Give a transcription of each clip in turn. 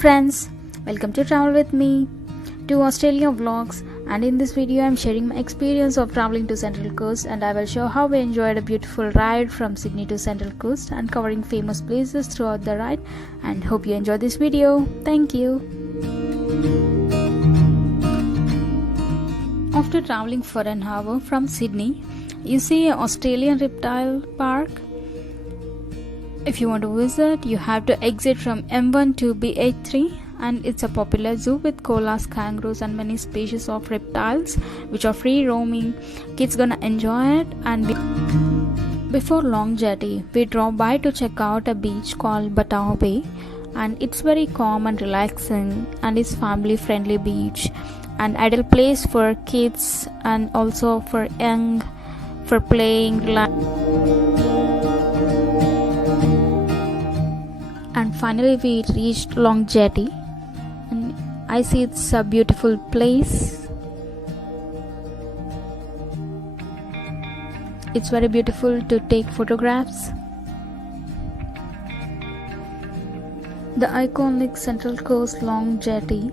friends, welcome to Travel with me to Australia vlogs, and in this video I am sharing my experience of traveling to Central Coast, and I will show how we enjoyed a beautiful ride from Sydney to Central Coast and covering famous places throughout the ride, and hope you enjoy this video. Thank you. After traveling for an hour from Sydney, you see an Australian reptile park. If you want to visit, you have to exit from M1 to B83, and it's a popular zoo with koalas, kangaroos and many species of reptiles which are free roaming. Kids gonna enjoy it. And before Long Jetty, we drove by to check out a beach called Bateau Bay, and it's very calm and relaxing, and it's family friendly beach and ideal place for kids and also for young for playing, and finally we reached Long Jetty, and I see it's a beautiful place. It's very beautiful to take photographs. The iconic Central Coast Long Jetty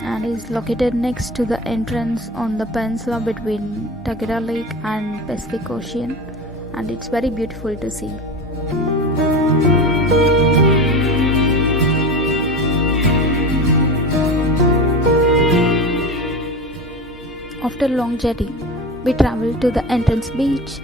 and is located next to the entrance on the peninsula between Tuggerah Lake and Pacific Ocean, and it's very beautiful to see. After Long Jetty, we traveled to the entrance beach.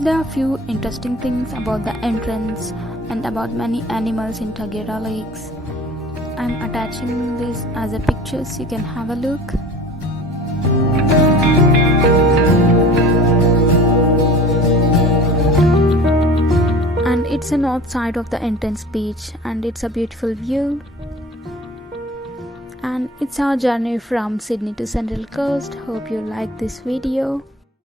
There are few interesting things about the entrance and about many animals in Tuggerah Lakes. I'm attaching this as a picture so you can have a look. And it's the north side of the entrance beach, and it's a beautiful view. And it's our journey from Sydney to Central Coast. Hope you like this video.